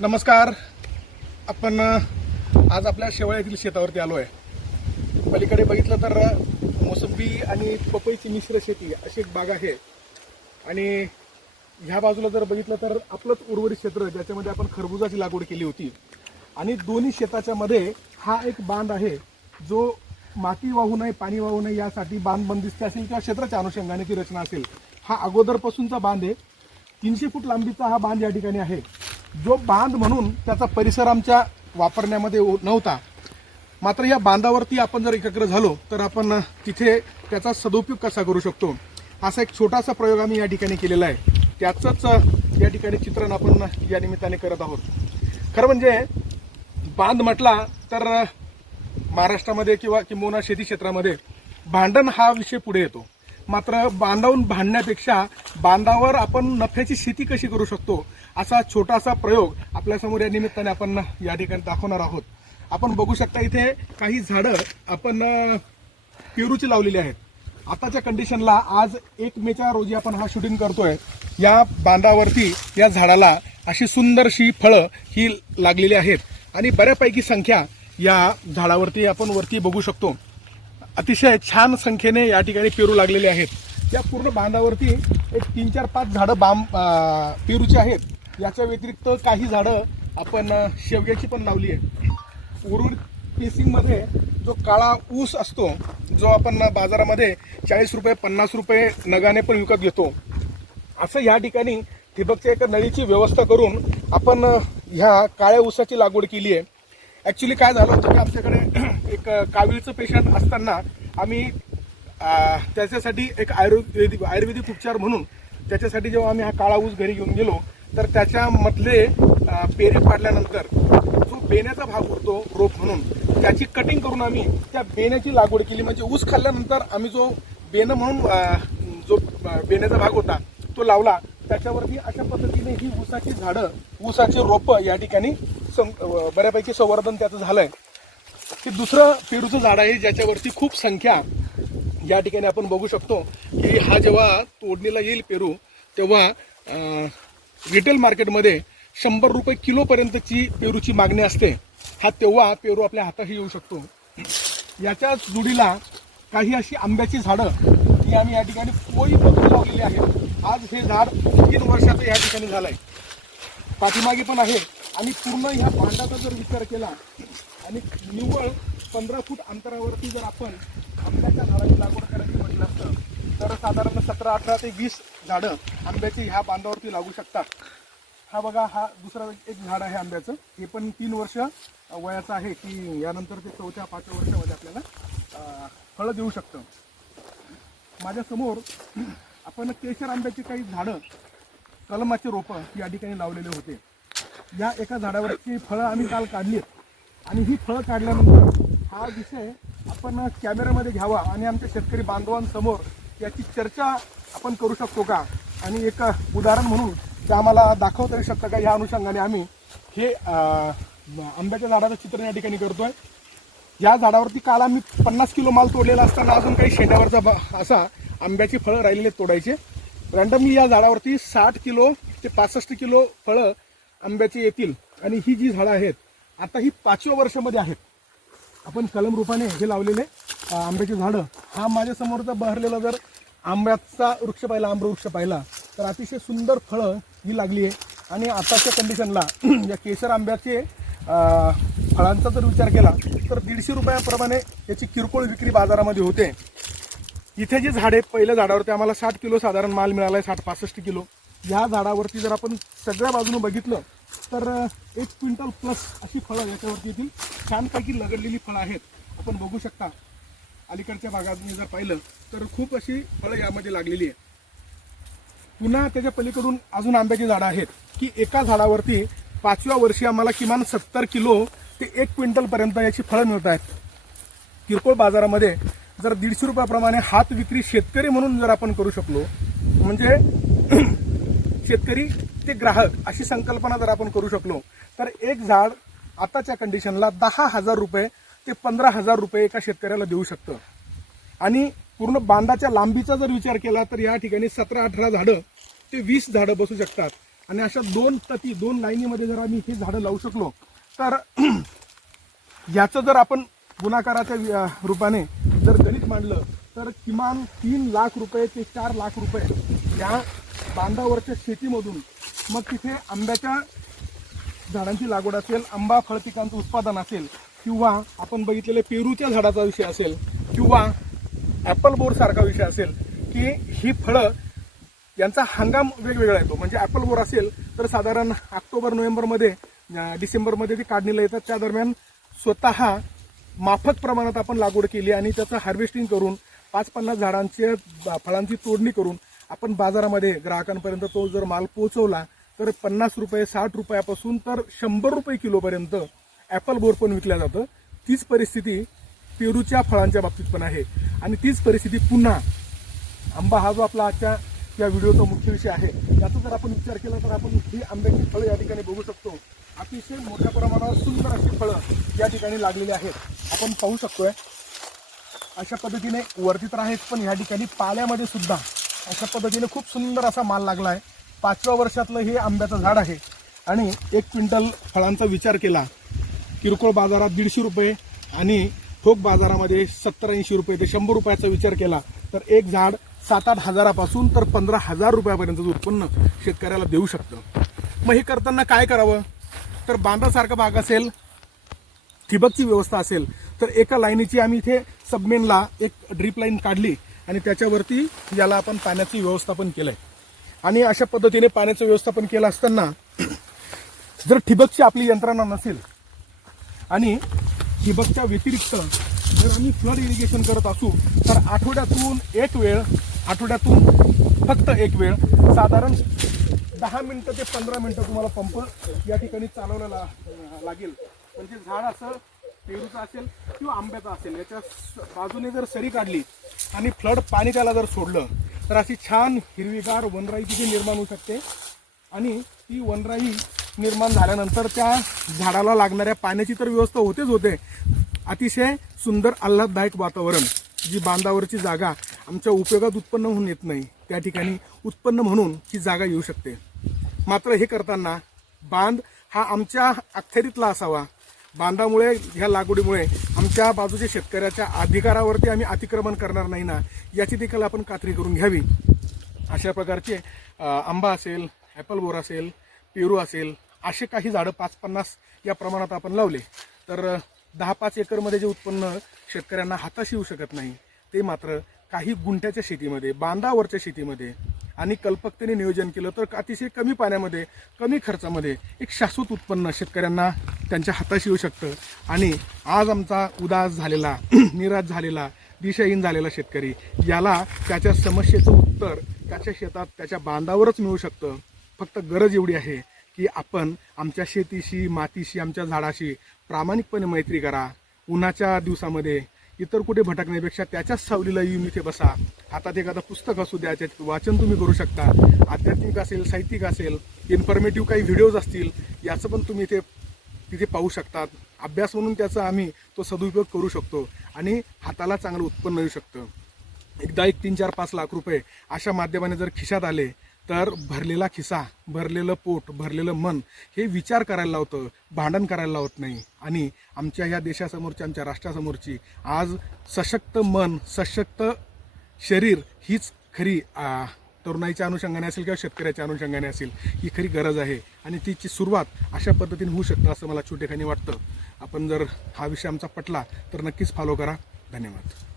नमस्कार. आपण आज आपल्या शेवाळ येथील शेतावरती आलो आहे. पलीकडे बघितलं तर मोसंबी आणि पपईची मिश्र शेती अशी एक बाग आहे आणि ह्या बाजूला जर बघितलं तर आपलंच उर्वरित क्षेत्र ज्याच्यामध्ये आपण खरबुजाची लागवड केली होती आणि दोन्ही शेताच्या मध्ये हा एक बांध आहे जो माती वाहू नये, पाणी वाहू नये यासाठी बांध बंदिस्त असेल किंवा क्षेत्राच्या अनुषंगाने ती रचना असेल. हा अगोदरपासूनचा बांध आहे. 300 फूट लांबीचा हा बांध या ठिकाणी आहे. जो बांध म्हणून त्याचा परिसर आमच्या वापरण्यामध्ये नव्हता, मात्र या बांधावरती आपण जर एकाग्र झालो तर आपण तिथे त्याचा सदुपयोग कसा करू शकतो असा एक छोटासा प्रयोग आम्ही या ठिकाणी केलेला आहे. त्याचंच या ठिकाणी चित्रण आपण या निमित्ताने करत आहोत. खरं म्हणजे बांध म्हटला तर महाराष्ट्रामध्ये किंवा किंबहुना शेती क्षेत्रामध्ये भांडण हा विषय पुढे येतो. मात्र बांधावून भांडण्यापेक्षा बांधावर आपण नफ्याची शेती कशी करू शकतो असा छोटासा प्रयोग आपल्यासमोर या निमित्ताने आपण या ठिकाणी दाखवणार आहोत. आपण बघू शकता इथे काही झाडं आपण पेरूची लावलेली आहेत. आताच्या कंडिशनला आज 1 मेच्या रोजी आपण हा शूटिंग करतोय. या बांधावरती या झाडाला अशी सुंदरशी फळं ही लागलेली आहेत आणि बऱ्यापैकी संख्या या झाडावरती आपण वरती बघू शकतो. अतिशय छान संख्येने या ठिकाणी पेरू लागलेले आहेत. या पूर्ण बांधावरती एक 3, 4, 5 झाडं पेरूची आहेत. याच्या व्यतिरिक्त काही झाडं आपण शेवग्याची पण लावली आहे. उर्वरित पेसिंगमध्ये जो काळा ऊस असतो जो आपण बाजारामध्ये 40 रुपये 50 रुपये नगाने पण विकत घेतो, असं या ठिकाणी ठिबकच्या एका नळीची व्यवस्था करून आपण ह्या काळ्या ऊसाची लागवड केली आहे. ॲक्च्युली काय झालं होतं की आमच्याकडे एक कावीळचं पेशंट असताना आम्ही त्याच्यासाठी एक आयुर्वेदिक उपचार म्हणून त्याच्यासाठी जेव्हा आम्ही हा काळा ऊस घरी घेऊन गेलो तर त्याच्यामधले पेरे पाडल्यानंतर जो बेण्याचा भाग उरतो रोप म्हणून त्याची कटिंग करून आम्ही त्या बेण्याची लागवड केली. म्हणजे ऊस खाल्ल्यानंतर आम्ही जो बेणं म्हणून जो बेण्याचा भाग होता तो लावला. त्याच्यावरती अशा पद्धतीने ही ऊसाची झाडं, ऊसाची रोपं या ठिकाणी बऱ्यापैकी संवर्धन त्याचं झालंय. हे दुसरं पेरूचं झाड आहे ज्याच्यावरती खूप संख्या या ठिकाणी आपण बघू शकतो की हा जेव्हा तोडणीला येईल पेरू तेव्हा रिटेल मार्केटमध्ये 100 रुपये किलोपर्यंतची पेरूची मागणी असते. हा तेव्हा पेरू आपल्या हाताशी येऊ शकतो. याच्याच जुडीला काही अशी आंब्याची झाडं ही आम्ही या ठिकाणी कोळीपद्धतीने लावलेली आहेत. आज हे झाड 3 वर्षाचं या ठिकाणी झालंय. पाठीमागे पण आहे. आणि पूर्ण ह्या बांधाचा जर विचार केला आणि निव्वळ 15 फूट अंतरावरती जर आपण आंब्याच्या झाडाची लागवड करायची म्हटलं असतं तर साधारण 17, 18 ते 20 झाडं आंब्याची ह्या बांधावरती लागू शकतात. हा बघा, हा दुसरा एक झाड आहे आंब्याचं. हे पण 3 वर्ष वयाचं आहे की यानंतर ते 4थ्या 5व्या वर्षामध्ये आपल्याला फळं देऊ शकतं. माझ्यासमोर आपण केशर आंब्याची काही झाडं, कलमाचे रोपं या ठिकाणी लावलेले होते. या एका झाडावरची फळं आम्ही काल काढली आणि ही फळं काढल्यानंतर हा विषय आपण कॅमेऱ्यामध्ये घ्यावा आणि आमच्या शेतकरी बांधवांसमोर याची चर्चा आपण करू शकतो का आणि एक उदाहरण म्हणून ते आम्हाला दाखवता येऊ शकतं का, या अनुषंगाने आम्ही हे आंब्याच्या झाडाचं चित्रण या ठिकाणी करतोय. या झाडावरती काल आम्ही 50 किलो माल तोडलेला असताना अजून काही शेंड्यावरचा असा आंब्याची फळं राहिलेले तोडायचे. रँडमली या झाडावरती 60 किलो ते 65 किलो फळं आंब्याची येतील. आणि ही जी झाडं आहेत आता ही 5व्या वर्षामध्ये आहेत. आपण कलम रूपाने हे लावलेले आंब्याची झाडं, हा माझ्यासमोरचा बहरलेला जर आंब्याचा वृक्ष पाहिला, आम्रवृक्ष पाहिला तर अतिशय सुंदर फळं ही लागली आहे. आणि आताच्या कंडिशनला या केशर आंब्याचे फळांचा जर विचार केला तर 150 रुपयाप्रमाणे याची किरकोळ विक्री बाजारामध्ये होते. इथे जे झाड आहेत, पहिल्या झाडावरती आम्हाला 60 किलो साधारण माल मिळाला आहे, 60-65 किलो. या झाडावरती जर आपण सगळ्या बाजूने बघितलं तर 1 क्विंटल प्लस अशी फळं याच्यावरती येतील. छानपैकी लगडलेली फळं आहेत, आपण बघू शकता. अलीकडच्या भागात जर पाहिलं तर खूप अशी फळं यामध्ये लागलेली आहे. पुन्हा त्याच्या पलीकडून अजून आंब्याची झाडं आहेत की एका झाडावरती 5व्या वर्षी आम्हाला किमान 70 किलो ते 1 क्विंटलपर्यंत याची फळं मिळत आहेत. किरकोळ बाजारामध्ये जर 150 रुपयाप्रमाणे हात विक्री शेतकरी म्हणून जर आपण करू शकलो, म्हणजे शेतकरी ते ग्राहक अशी संकल्पना जर आपण करू शकलो तर एक झाड आताच्या कंडिशनला 10,000 रुपये ते 15,000 रुपये एका शेतकऱ्याला देऊ शकतं. आणि पूर्ण बांधाच्या लांबीचा जर विचार केला तर या ठिकाणी 17-18 झाडं ते 20 झाडं बसू शकतात. आणि अशा 2 लाईनीमध्ये जर आम्ही ही झाडं लावू शकलो तर याचं जर आपण गुणाकाराच्या रूपाने जर गणित मांडलं तर किमान 3 लाख रुपये ते 4 लाख रुपये या बांधावरच्या शेतीमधून मग तिथे आंब्याच्या झाडांची लागवड असेल, आंबा फळ पिकांचं उत्पादन असेल, किंवा आपण बघितलेले पेरूच्या झाडाचा विषय असेल, किंवा ॲपल बोर सारखा विषय असेल की ही फळं यांचा हंगाम वेगवेगळा येतो. म्हणजे ॲपल बोर असेल तर साधारण ऑक्टोबर नोव्हेंबरमध्ये डिसेंबरमध्ये ती काढणीला येतात. त्या दरम्यान स्वतः माफक प्रमाणात आपण लागवड केली आणि त्याचं हार्वेस्टिंग करून 5-50 झाडांच्या फळांची तोडणी करून आपण बाजारामध्ये ग्राहकांपर्यंत तो जर माल पोहोचवला तर 50 रुपये 60 रुपयापासून तर 100 रुपये किलोपर्यंत ॲपल बोर पण विकल्या जातं. तीच परिस्थिती पेरूच्या फळांच्या बाबतीत पण आहे. आणि तीच परिस्थिती पुन्हा आंबा हा जो आपला आजच्या या व्हिडिओचा मुख्य विषय आहे याचा जर आपण विचार केला तर आपण ही आंब्याची फळं या ठिकाणी बघू शकतो. अतिशय मोठ्या प्रमाणावर सुंदर अशी फळं या ठिकाणी लागलेली आहेत. आपण पाहू शकतोय अशा पद्धतीने वरती तर आहेच, पण या ठिकाणी पाल्यामध्ये सुद्धा अशा पद्धतीने खूप सुंदर असा माल लागला आहे. 5व्या वर्षातलं हे आंब्याचं झाड आहे आणि 1 क्विंटल फळांचा विचार केला किरकोळ बाजारात 150 रुपये आणि ठोक बाजारामध्ये 70-80 रुपये ते 100 रुपयाचा विचार केला तर एक झाड 7-8 हजारापासून तर 15,000 रुपयापर्यंतचं उत्पन्न शेतकऱ्याला देऊ शकतं. मग हे करताना काय करावं तर बांधासारखा भाग असेल, ठिबकची व्यवस्था असेल तर एका लाईनीची आम्ही इथे सबमेनला एक ड्रीप लाईन काढली आणि त्याच्यावरती याला आपण पाण्याची व्यवस्थापन केलंय. आणि अशा पद्धतीने पाण्याचं व्यवस्थापन केलं असताना जर ठिबकची आपली यंत्रणा नसेल आणि ठिबकच्या व्यतिरिक्त जर आम्ही फ्लड इरिगेशन करत असू तर आठवड्यातून फक्त एक वेळ साधारण 10 मिनिटं ते 15 मिनिटं तुम्हाला पंप या ठिकाणी चालवला लागेल. म्हणजे झाड असं पेरूचं असेल किंवा आंब्याचं असेल याच्या बाजूने जर सरी काढली आणि फ्लड पाणी त्याला जर सोडलं तर अशी छान हिरवीगार वनराई तिथे निर्माण होऊ शकते. आणि ती वनराई निर्माण झाल्यानंतर त्या झाडाला लागणाऱ्या पाण्याची तर व्यवस्था होतेच होते. अतिशय सुंदर आल्हाददायक वातावरण, जी बांधावरची जागा आमच्या उपयोगात उत्पन्न होऊन येत नाही त्या ठिकाणी उत्पन्न म्हणून ही जागा येऊ शकते. मात्र हे करताना बांध हा आमच्या अखत्यारीतला असावा. बांधामुळे ह्या लागवडीमुळे आमच्या बाजूच्या शेतकऱ्याच्या अधिकारावरती आम्ही अतिक्रमण करणार नाही ना याची देखील आपण खात्री करून घ्यावी. अशा प्रकारचे आंबा असेल, ॲपल बोर असेल, पेरू असेल असे काही झाडं 5-50 या प्रमाणात आपण लावले तर 10-5 एकरमध्ये जे उत्पन्न शेतकऱ्यांना हाताशी येऊ शकत नाही ते मात्र काही गुंठ्याच्या शेतीमध्ये, बांधावरच्या शेतीमध्ये आणि कल्पकतेने नियोजन केलं तर अतिशय कमी पाण्यामध्ये, कमी खर्चामध्ये एक शाश्वत उत्पन्न शेतकऱ्यांना त्यांच्या हाताशी येऊ शकतं. आणि आज आमचा उदास झालेला, निराश झालेला, दिशाहीन झालेला शेतकरी याला त्याच्या समस्येचं उत्तर त्याच्या शेतात, त्याच्या बांधावरच मिळू शकतं. फक्त गरज एवढी आहे की आपण आमच्या शेतीशी, मातीशी, आमच्या झाडाशी प्रामाणिकपणे मैत्री करा. उन्हाच्या दिवसामध्ये इतर कुठे भटकण्यापेक्षा त्याच्याच सावलीला येऊन इथे बसा. हातात एखादं पुस्तक असू द्या, त्यात वाचन तुम्ही करू शकता. आध्यात्मिक असेल, साहित्यिक असेल, इन्फॉर्मेटिव्ह काही व्हिडिओज असतील याचं पण तुम्ही तिथे पाहू शकतात. अभ्यास म्हणून त्याचा आम्ही तो सदुपयोग करू शकतो आणि हाताला चांगलं उत्पन्न येऊ शकतं. एकदा 3-4-5 लाख रुपये अशा माध्यमाने जर खिशात आले तर भरलेला खिसा, भरलेलं पोट, भरलेलं मन हे विचार करायला लावतं, भांडण करायला लावत नाही. आणि आमच्या ह्या देशासमोरची, आमच्या राष्ट्रासमोरची आज सशक्त मन, सशक्त शरीर हीच खरी तरुणाईच्या अनुषंगाने असेल किंवा शेतकऱ्याच्या अनुषंगाने असेल ही खरी गरज आहे. आणि तिची सुरुवात अशा पद्धतीने होऊ शकतं असं मला छोटेखानी वाटतं. आपण जर हा विषय आमचा पटला तर नक्कीच फॉलो करा. धन्यवाद.